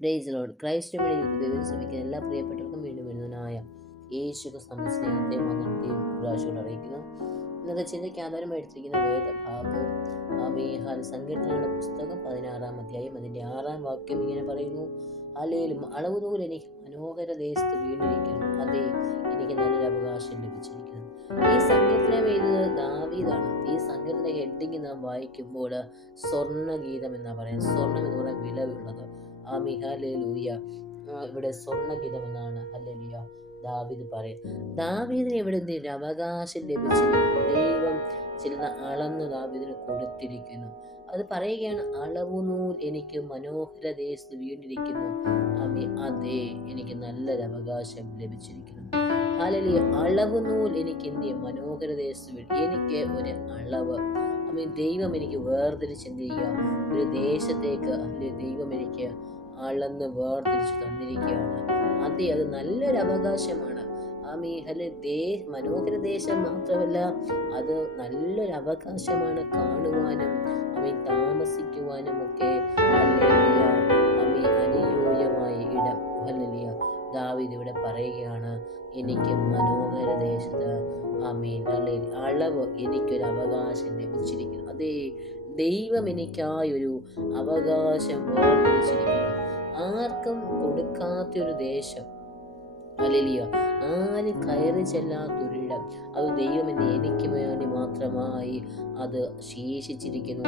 Praise Lord. Christ media ദൈവം ശ്രമിക്കുന്ന എല്ലാ പ്രിയപ്പെട്ടവർക്കും വീണ്ടും വരുന്നതിനായ യേശു സ്നേഹത്തെയും വന്ദനത്തെയും പ്രാവശ്യം അറിയിക്കുന്നു. ഇന്നത്തെ ചിന്തയ്ക്ക് ആധാരമായി എടുത്തിരിക്കുന്ന വേദഭാഗവും സങ്കീർത്തനങ്ങളുടെ പുസ്തകം 16-ാം അധ്യായം അതിൻ്റെ 6-ാം വാക്യം ഇങ്ങനെ പറയുന്നു: അല്ലേലും അളവുനൂൽ എനിക്ക് മനോഹര ദേശത്ത് വീണിരിക്കുന്നു, അതേ എനിക്ക് നല്ലൊരു അവകാശം ലഭിച്ചിരിക്കുന്നു. ഈ സങ്കീർത്തനം എഴുതുന്നത് ദാവീദാണ്. ഈ സങ്കീർത്തന ഹെഡിങ് നാം വായിക്കുമ്പോൾ സ്വർണ്ണഗീതം എന്നാ പറയുന്നത്. സ്വർണം എന്ന് പറയുന്ന വിലയുള്ളത്. ഹല്ലേലൂയ. ഇവിടെ സ്വർണ്ണഗീതം എന്നാണ് ഹല്ലേലൂയ ദാവീദ് പറയുന്നത്. ദാവീദിന് ഇവിടെ എന്തെങ്കിലും അവകാശം ലഭിച്ചിരിക്കുന്നു. ദൈവം ചിലത് അളന്ന് ദാവീദിന് കൊടുത്തിരിക്കുന്നു. അത് പറയുകയാണ്: അളവുനൂൽ എനിക്ക് മനോഹര ദേശത്ത് വീണ്ടിരിക്കുന്നു, അതേ എനിക്ക് നല്ലൊരു അവകാശം ലഭിച്ചിരിക്കുന്നു. ഹല്ലേലൂയ. അളവുനൂൽ എനിക്ക് എന്ത് ചെയ്യും? മനോഹര ദേശത്ത് എനിക്ക് ഒരു അളവ് ദൈവം എനിക്ക് വേർതിരിച്ച് എന്ത് ചെയ്യുക? ഒരു ദേശത്തേക്ക് ദൈവം എനിക്ക് അളന്ന് വേർതിരിച്ച് തന്നിരിക്കുകയാണ്. അതെ, അത് നല്ലൊരു അവകാശമാണ്. മനോഹര ദേശം മാത്രമല്ല, അത് നല്ലൊരു അവകാശമാണ്. കാണുവാനും താമസിക്കുവാനും ഒക്കെ അനുയോജ്യമായ ഇടം. ഹല്ലേലൂയ. ദാവീദ് ഇവിടെ പറയുകയാണ്: എനിക്ക് മനോഹര ദേശത്ത് അളവ് എനിക്കൊരു അവകാശം ലഭിച്ചിരിക്കുന്നു. അതേ, ദൈവം എനിക്കായൊരു അവകാശം വേർതിരിച്ചിരിക്കുന്നു. ആർക്കും കൊടുക്കാത്തൊരു ദേശം. ഹല്ലേലൂയ. ആരും കയറി ചെല്ലാത്തൊരിടം. അത് ദൈവം എനിക്ക് വേണ്ടി മാത്രമായി അത് ശേഷിച്ചിരിക്കുന്നു.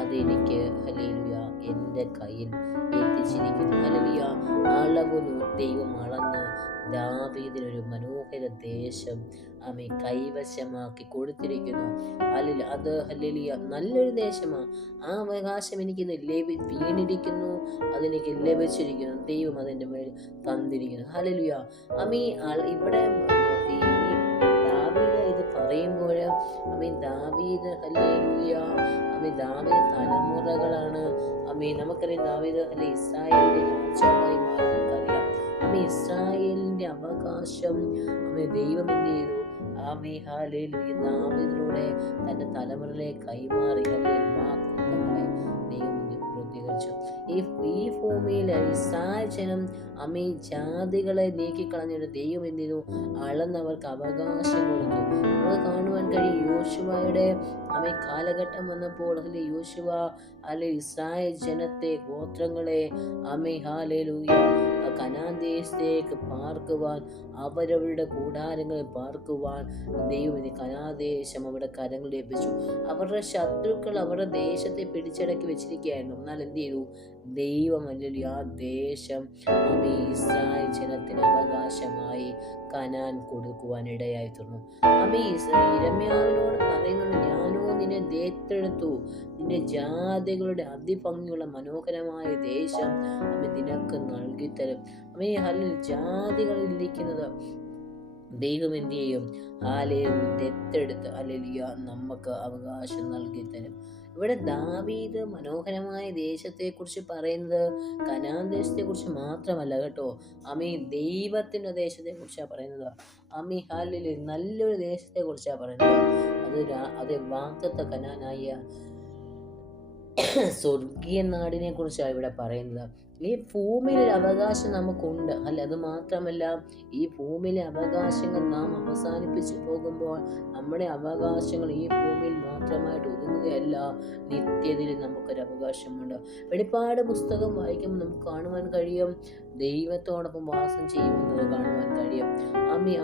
അതെനിക്ക് ഹല്ലേലൂയ എൻ്റെ കയ്യിൽ എത്തിച്ചിരിക്കുന്നു. ഹല്ലേലൂയ. അളവുനൂൽ ദൈവം അളന്ന് ദാവീദിനൊരു മനോഹര ദേശം കൈവശമാക്കി കൊടുത്തിരിക്കുന്നു. അത് ഹല്ലേലൂയ നല്ലൊരു ദേശമാണ്. ആ അവകാശം എനിക്ക് വീണിരിക്കുന്നു, അതെനിക്ക് ലഭിച്ചിരിക്കുന്നു. ദൈവം അതിൻ്റെ മേൽ തന്നിരിക്കുന്നു. ഹല്ലേലൂയ. ഇവിടെ ഈ ദാവീദ് ഇത് പറയുമ്പോൾ ദാവീദ് ഹല്ലേലൂയ ദാവീദ് തലമുറകളാണ്. നമുക്കറിയാം ദാവീദ് ഇസ്രായേലിന്റെ രാജാവായി മാറി. നമുക്കറിയാം ഇസ്രായേലിന്റെ അവകാശം ദൈവം എന്ത് ചെയ്തു? ഹല്ലേലൂയ ദാവീദിലൂടെ തന്റെ തലമുറയിലേക്ക് കൈമാറി. വാഗ്ദത്തങ്ങളെ ദൈവം പൂർത്തീകരിച്ചു. ഈ ഭൂമിയിൽ ഇസ്രായേൽ ജനം ജാതികളെ നീക്കിക്കളഞ്ഞിട്ട് ദൈവം എന്ത് ചെയ്തു? അളന്നവർക്ക് അവകാശം കൊടുത്തു. നമുക്ക് കാണുവാൻ കഴിയും യോശുവയുടെ കാലഘട്ടം വന്നപ്പോൾ യോശുവ ഇസ്രായേൽ ജനത്തെ, ഗോത്രങ്ങളെ ഹല്ലേലൂയ കനാൻ ദേശത്തേക്ക് പാർക്കുവാൻ, അവരവരുടെ കൂടാരങ്ങളിൽ പാർക്കുവാൻ ദൈവം കനാൻ ദേശം അവരുടെ കരങ്ങളിൽ ഏൽപ്പിച്ചു. അവരുടെ ശത്രുക്കൾ അവരുടെ ദേശത്തെ പിടിച്ചടക്കി വെച്ചിരിക്കുകയായിരുന്നു. എന്നാൽ എന്ത് ചെയ്തു? ദൈവം ഹല്ലേലൂയ ആ ദേശം ഇസ്രായേൽ ജനത്തിന് അവകാശമായി കനാൻ കൊടുക്കുവാൻ ഇടയായി തീർന്നു. യിരെമ്യാവിനോട് പറയുന്നുണ്ട്: ഞാനോ നിന്നെ ദത്തെടുത്തു, നിന്റെ ജാതികളുടെ അതിഭംഗിയുള്ള മനോഹരമായ ദേശം നിനക്ക് നൽകിത്തരും. ജാതികളിൽ ഇരിക്കുന്നത് ദൈവം എന്ത് ചെയ്യും? ദത്തെടുത്ത് നമുക്ക് അവകാശം നൽകി തരും. ഇവിടെ ദാവീദ് മനോഹരമായ ദേശത്തെക്കുറിച്ച് പറയുന്നത് കനാൻ ദേശത്തെക്കുറിച്ച് മാത്രമല്ല കേട്ടോ. ദൈവത്തിൻ്റെ ദേശത്തെക്കുറിച്ചാണ് പറയുന്നത്. ഹല്ലേലൂയ നല്ലൊരു ദേശത്തെക്കുറിച്ചാണ് പറയുന്നത്. അത് വാഗ്ദത്ത കനാനായ സ്വർഗീയ നാടിനെ കുറിച്ചാണ് ഇവിടെ പറയുന്നത്. ഈ ഭൂമിയിൽ ഒരു അവകാശം നമുക്കുണ്ട്. അത് മാത്രമല്ല, ഈ ഭൂമിയിലെ അവകാശങ്ങൾ നാം അവസാനിപ്പിച്ചു പോകുമ്പോൾ നമ്മുടെ അവകാശങ്ങൾ ഈ ഭൂമിയിൽ മാത്രമായിട്ട് ഒതുങ്ങുകയല്ല, നിത്യതയിൽ നമുക്കൊരു അവകാശമുണ്ട്. വെളിപ്പാട് പുസ്തകം വായിക്കുമ്പോൾ നമുക്ക് കാണുവാൻ കഴിയും ദൈവത്തോടൊപ്പം വാസം ചെയ്യുമെന്നത് കാണുവാൻ കഴിയും.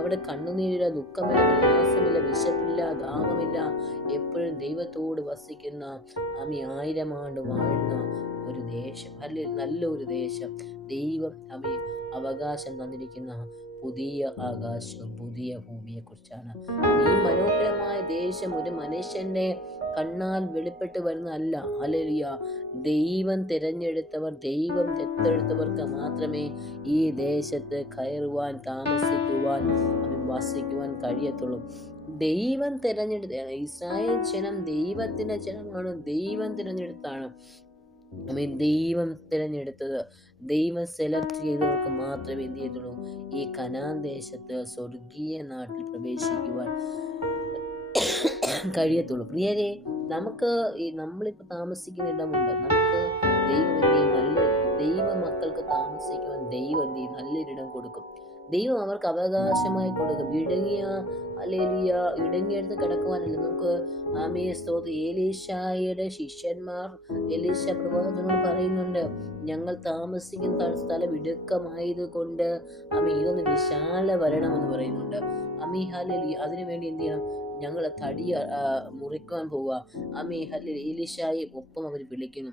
അവിടെ കണ്ണുനീരില്ല, ദുഃഖമില്ല, പ്രയാസമില്ല, വിശപ്പില്ല, ദാഹമില്ല. എപ്പോഴും ദൈവത്തോട് വസിക്കുന്ന 1000 ആണ്ട് വാഴുന്ന ഒരു ദേശം. നല്ലൊരു ദേശം. ദൈവം അവകാശം തന്നിരിക്കുന്ന പുതിയ ആകാശവും പുതിയ ഭൂമിയെ കുറിച്ചാണ്. ഈ മനോഹരമായ ദേശം ഒരു മനുഷ്യന്റെ കണ്ണാൽ വെളിപ്പെട്ട് വരുന്നതല്ല. ഹല്ലേലൂയ. ദൈവം തിരഞ്ഞെടുത്തവർ, ദൈവം ദത്തെടുത്തവർക്ക് മാത്രമേ ഈ ദേശത്ത് കയറുവാൻ, താമസിക്കുവാൻ, വസിക്കുവാൻ കഴിയത്തുള്ളൂ. ദൈവം തിരഞ്ഞെടുത്ത ഇസ്രായേൽ ജനം ദൈവത്തിന്റെ ജനമാണ്. ദൈവം തിരഞ്ഞെടുത്താണ്. ദൈവം തിരഞ്ഞെടുത്തത്, ദൈവം സെലക്ട് ചെയ്തവർക്ക് മാത്രമേ എന്ത് ചെയ്തുള്ളൂ? ഈ കനാൻ ദേശത്ത് സ്വർഗീയ നാട്ടിൽ പ്രവേശിക്കുവാൻ കഴിയത്തുള്ളൂ. പ്രിയരെ, നമ്മളിപ്പോൾ താമസിക്കുന്ന ഇടമുണ്ട്. നമുക്ക് ദൈവം മക്കൾക്ക് താമസിക്കുവാൻ ദൈവം എന്ത് ചെയ്യും? നല്ലൊരിടം കൊടുക്കും. ദൈവം അവർക്ക് അവകാശമായി കൊടുക്കും. ഇടുങ്ങിയെടുത്ത് കിടക്കുവാനല്ല. നമുക്ക് സ്തോത്രം. എലീശായുടെ ശിഷ്യന്മാർ എലീശ പ്രവാചകനോട് പറയുന്നുണ്ട്, ഞങ്ങൾ താമസിക്കുന്ന സ്ഥലം ഇടുക്കമായത് കൊണ്ട് ഇതൊന്ന് വിശാല വരണമെന്ന് പറയുന്നുണ്ട്. അതിനുവേണ്ടി എന്ത് ചെയ്യണം? ഞങ്ങൾ തടി മുറിക്കുവാൻ പോവുക. എലീശായെ ഒപ്പം അവർ വിളിക്കുന്നു.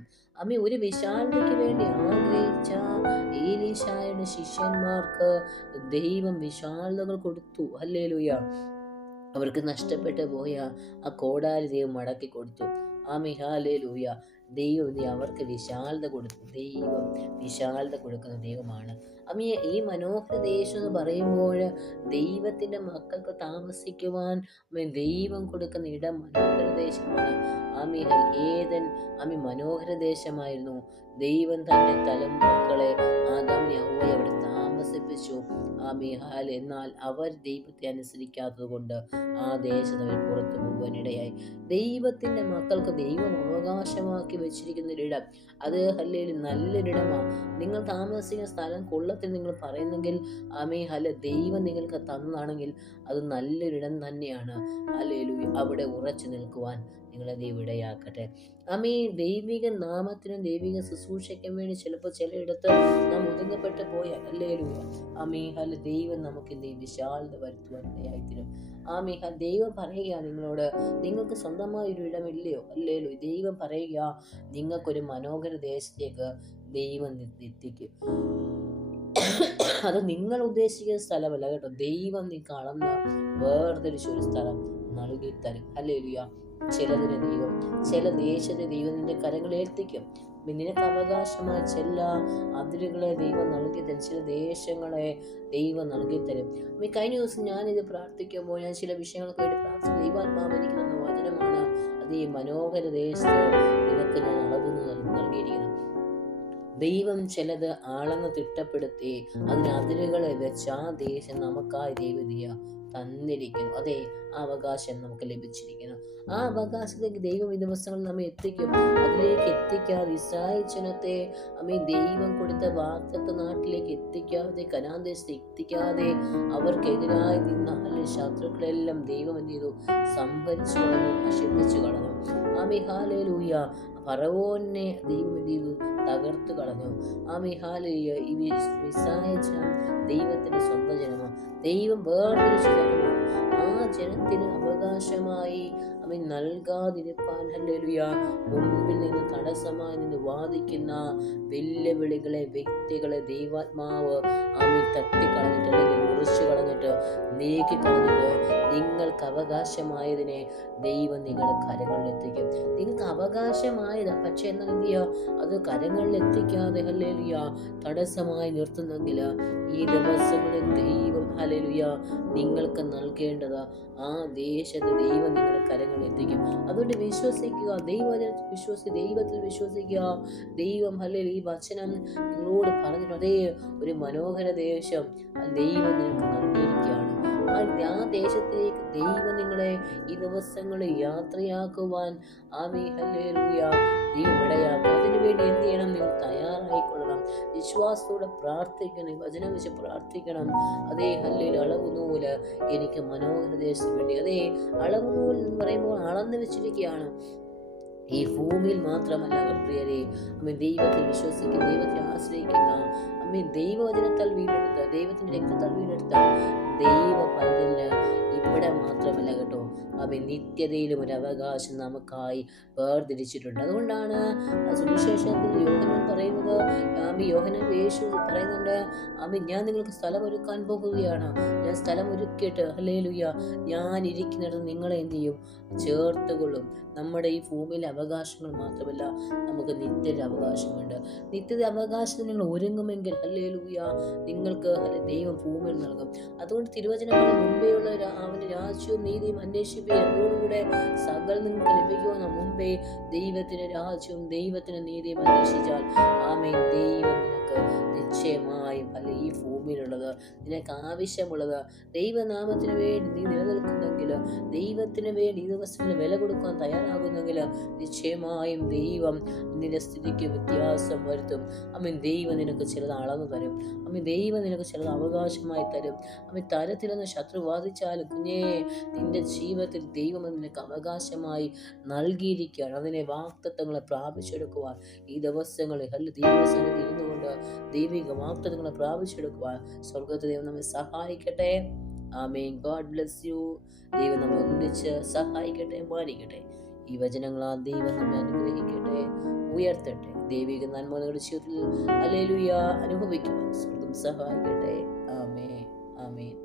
ഒരു വിശാലതയ്ക്ക് വേണ്ടി ആഗ്രഹിച്ച എലീശായുടെ ശിഷ്യന്മാർക്ക് ദൈവം വിശാലതകൾ കൊടുത്തു. ഹല്ലേലൂയ. അവർക്ക് നഷ്ടപ്പെട്ടു പോയ ആ കോടാലി ദൈവം മടക്കി കൊടുത്തു. ഹല്ലേലൂയ. ദൈവം അവർക്ക് വിശാലത കൊടുത്തു. ദൈവം വിശാലത കൊടുക്കുന്ന ദൈവമാണ്. ഈ മനോഹര ദേശം എന്ന് പറയുമ്പോൾ ദൈവത്തിന്റെ മക്കൾക്ക് താമസിക്കുവാൻ ദൈവം കൊടുക്കുന്ന ഇടം മനോഹര ദേശമാണ്. ഏദൻ മനോഹര ദേശമായിരുന്നു. ദൈവം തന്റെ തലമുറകളെ ആദാമിനെ ഹവ്വയെ അവിടെ താമസിപ്പിച്ചു. എന്നാൽ അവർ ദൈവത്തെ അനുസരിക്കാത്തത് കൊണ്ട് ആ ദേശത്ത് അവർ പുറത്തു പോകുവാനിടയായി. ദൈവത്തിന്റെ മക്കൾക്ക് ദൈവം അവകാശമാക്കി വെച്ചിരിക്കുന്ന ഒരിടം, അത് നല്ലൊരിടമാണ്. നിങ്ങൾ താമസിക്കുന്ന സ്ഥലം കൊള്ളത്തിൽ നിങ്ങൾ പറയുന്നെങ്കിൽ ദൈവം നിങ്ങൾക്ക് തന്നതാണെങ്കിൽ അത് നല്ലൊരിടം തന്നെയാണ്. അവിടെ ഉറച്ചു നിൽക്കുവാൻ നിങ്ങളെ ദൈവം ഇടയാക്കട്ടെ. ദൈവിക നാമത്തിനും ദൈവിക ശുശ്രൂഷയ്ക്കും വേണ്ടി ചിലപ്പോൾ ചിലയിടത്ത് നാം ഒതുങ്ങപ്പെട്ട് പോയാൽ ദൈവം നമുക്ക് വിശാലത വരുത്തുവാൻ ഇടയായിത്തീരും. ദൈവം പറയുക നിങ്ങളോട്, നിങ്ങൾക്ക് സ്വന്തമായ ഒരു ഇടമില്ലയോ? ദൈവം പറയുക, നിങ്ങൾക്കൊരു മനോഹര ദേശത്തേക്ക് ദൈവം എത്തിക്കും. അത് നിങ്ങൾ ഉദ്ദേശിക്കുന്ന സ്ഥലമല്ല കേട്ടോ. ദൈവം നിങ്ങൾക്ക് അളന്ന് വേർതിരിച്ചൊരു സ്ഥലം നൽകി തരും. ഹല്ലേലൂയ. ചിലതിനെ ദൈവം, ചില ദേശത്തെ ദൈവം നിന്റെ കരങ്ങളിൽ ഏൽപ്പിക്കും. നിനക്ക് അവകാശമായ ചില അതിരുകളെ ദൈവം നൽകി തരും. ചില ദേശങ്ങളെ ദൈവം നൽകി തരും. കഴിഞ്ഞ ദിവസം ഞാനിത് പ്രാർത്ഥിക്കുമ്പോൾ ഞാൻ ചില വിഷയങ്ങൾക്ക് വേണ്ടി പ്രാർത്ഥിച്ചു. ദൈവാത്മാവ് എനിക്ക് തന്ന വചനമാണ്. അത് ഈ മനോഹര ദേശത്ത് നിനക്ക് ഞാൻ അളവുന്നു നൽകിയിരിക്കുന്നു. ദൈവം ചിലത് ആളെന്ന് തിട്ടപ്പെടുത്തി അതിന് അതിരുകളെ വെച്ച് ആ ദേശം നമുക്കായി ദൈവതീയ തന്നിരിക്കുന്നു. അതെ, ആ അവകാശം നമുക്ക് ലഭിച്ചിരിക്കുന്നു. ആ അവകാശത്തേക്ക് ദൈവം ഈ ദിവസങ്ങളിൽ നമ്മെ എത്തിക്കും. അതിലേക്ക് എത്തിക്കാതെ ഇസ്രായേൽ ജനത്തെ ദൈവം കൊടുത്ത വാഗ്ദത്ത നാട്ടിലേക്ക് എത്തിക്കാതെ, കനാൻ ദേശത്ത് എത്തിക്കാതെ അവർക്കെതിരായി നിന്ന ശത്രുക്കളെല്ലാം ദൈവം എന്ത് ചെയ്തു? സംഭരിച്ചു കളഞ്ഞു, നശിപ്പിച്ചു കളഞ്ഞു. ഹല്ലേലൂയ. ഫറവോനെ ദൈവം എന്ത് ചെയ്തു? തകർത്തു കളഞ്ഞു. ഹല്ലേലൂയ. ഈ ഇസ്രായേൽ ജനം ദൈവത്തിന്റെ സ്വന്തം ജനമാണ്. ദൈവം വേർതിരിച്ച ജനമാണ്. ആ ജനത്തിന് അവകാശമായി നൽകാതിരിപ്പാൻ ഹല്ലേലൂയ മുമ്പിൽ നിന്ന് തടസ്സമായി നിന്ന് വാദിക്കുന്ന വെല്ലുവിളികളെ, വ്യക്തികളെ ദൈവാത്മാവ് തട്ടിക്കളഞ്ഞിട്ട് അല്ലെങ്കിൽ മുറിച്ചു കളഞ്ഞിട്ട്, നീക്കി കളഞ്ഞിട്ട് നിങ്ങൾക്ക് അവകാശമായതിനെ ദൈവം നിങ്ങളുടെ കരങ്ങളിലെത്തിക്കും. നിങ്ങൾക്ക് അവകാശമായത് പക്ഷെ എന്നാൽ എന്ത് ചെയ്യുക? അത് കരങ്ങളിലെത്തിക്കാതെ ഹല്ലേലൂയ തടസ്സമായി നിർത്തുന്നെങ്കിൽ ഈ ദിവസങ്ങളിൽ ദൈവം ഹല്ലേലൂയ നിങ്ങൾക്ക് നൽകേണ്ടത് ആ ദേശത്ത് ദൈവം നിങ്ങളുടെ കരങ്ങളിലെത്തിക്കും. അതുകൊണ്ട് വിശ്വസിക്കുക, ദൈവത്തിൽ വിശ്വസിക്കുക. ദൈവം ഹല്ലേലൂയ ഈ വചനം നിങ്ങളോട് പറഞ്ഞിട്ട് അതേ ഒരു മനോഹര ദേശം ദൈവം നിങ്ങൾക്ക് നൽകിയിരിക്കുകയാണ്. ആ ദേശത്തേക്ക് ദൈവം നിങ്ങളെ ഈ ദിവസങ്ങളിൽ യാത്രയാക്കുവാൻ ഹല്ലേലൂയ ദൈവം ഇടയാക്കും. അതിനുവേണ്ടി എന്ത് ചെയ്യണം? നിങ്ങൾ തയ്യാറായിക്കൊള്ളണം. വിശ്വാസത്തോടെ പ്രാർത്ഥിക്കണം, വചനം വെച്ച് പ്രാർത്ഥിക്കണം. അതേ ഹല്ലേലൂയ. അളവുനൂല് എനിക്ക് മനോഹര ദേശത്തിന് വേണ്ടി. അതേ അളവുനൂൽ എന്ന് പറയുമ്പോൾ അളന്ന് വെച്ചിരിക്കുകയാണ്. ഈ ഭൂമിയിൽ മാത്രമല്ല പ്രിയരെ, ദൈവത്തിൽ വിശ്വസിക്കുന്ന, ദൈവത്തെ ആശ്രയിക്കുന്ന, ദൈവവചനത്താൽ വീണ്ടെടുത്ത, ദൈവത്തിന്റെ രക്തത്താൽ വീണ്ടെടുത്ത ദൈവ പൈതലിന് ഇവിടെ മാത്രമല്ല കേട്ടോ, നിത്യതയിലും ഒരു അവകാശം നമുക്കായി വേർതിരിച്ചിട്ടുണ്ട്. അതുകൊണ്ടാണ് സുവിശേഷത്തിൽ യോഹന്നാൻ പറയുന്നത്, യോഹന്നാൻ യേശു പറയുന്നുണ്ട്, ഞാൻ നിങ്ങൾക്ക് സ്ഥലം ഒരുക്കാൻ പോകുകയാണ്. ഞാൻ സ്ഥലം ഒരുക്കിയിട്ട് ഹല്ലേലൂയ ഞാൻ ഇരിക്കുന്നിടത്ത് നിങ്ങളെ എന്ത് ചെയ്യും? ചേർത്തുകൊള്ളും. നമ്മുടെ ഈ ഭൂമിയിലെ അവകാശങ്ങൾ മാത്രമല്ല, നമുക്ക് നിത്യത അവകാശമുണ്ട്. നിത്യത അവകാശത്തിന് നിങ്ങൾ ഒരുങ്ങുമെങ്കിൽ ഹല്ലേലൂയ നിങ്ങൾക്ക് ദൈവം ഭൂമിയിൽ നൽകും. അതുകൊണ്ട് തിരുവചനങ്ങളിൽ മുമ്പേയുള്ള അവന്റെ രാജ്യവും നീതിയും അന്വേഷിപ്പീൻ, അതോടുകൂടെ സകല നിങ്ങൾക്ക് ലഭിക്കുന്ന മുമ്പേ ദൈവത്തിന്റെ രാജ്യവും ദൈവത്തിന്റെ നീതിയും അന്വേഷിച്ചാൽ ആമേൻ, ദൈവം നിനക്ക് നിശ്ചയമായും അല്ലെ ഈ ഭൂമിയിലുള്ളത് നിനക്ക് ആവശ്യമുള്ളത് ദൈവനാമത്തിന് വേണ്ടി നീ നിലനിൽക്കുന്നെങ്കിൽ, ദൈവത്തിന് വേണ്ടി ഈ ദിവസങ്ങളിൽ വില കൊടുക്കാൻ തയ്യാറാകുന്നെങ്കിൽ നിശ്ചയമായും ദൈവം നിന്റെ സ്ഥിതിക്ക് വ്യത്യാസം വരുത്തും. അമ്മ ദൈവം നിനക്ക് ചിലത് അളന്നു തരും. അമ്മ ദൈവം നിനക്ക് ചിലത് അവകാശമായി തരും. അമ്മ തരത്തിലൊന്ന് ശത്രു വാദിച്ചാലും കുഞ്ഞേ, നിന്റെ ജീവിതത്തിൽ ദൈവം നിനക്ക് അവകാശമായി നൽകിയിരിക്കുകയാണ്. അതിനെ വാഗ്ദത്തങ്ങളെ പ്രാപിച്ചെടുക്കുവാൻ ഈ ദിവസങ്ങളിൽ ദൈവസന്നിധി ഇരുന്നുകൊണ്ട് ദൈവിക വാഗ്ദത്തങ്ങളെ പ്രാപിച്ചെടുക്കുവാൻ സ്വർഗ്ഗത്തിൽ ദൈവം നമ്മെ സഹായിക്കട്ടെ. ആമേൻ. God bless you. ദൈവം നമ്മെ ഒന്നിച്ച് സഹായിക്കട്ടെ, മാനിക്കട്ടെ. ഈ വചനങ്ങളാൽ ദൈവം നമ്മെ അനുഗ്രഹിക്കട്ടെ, ഉയർത്തട്ടെ. ദൈവിക നന്മ നിങ്ങളുടെ ജീവിതത്തിൽ ഹല്ലേലൂയ അനുഭവിക്കുവാൻ സ്വർഗ്ഗം സഹായിക്കട്ടെ. ആമേൻ, ആമേൻ.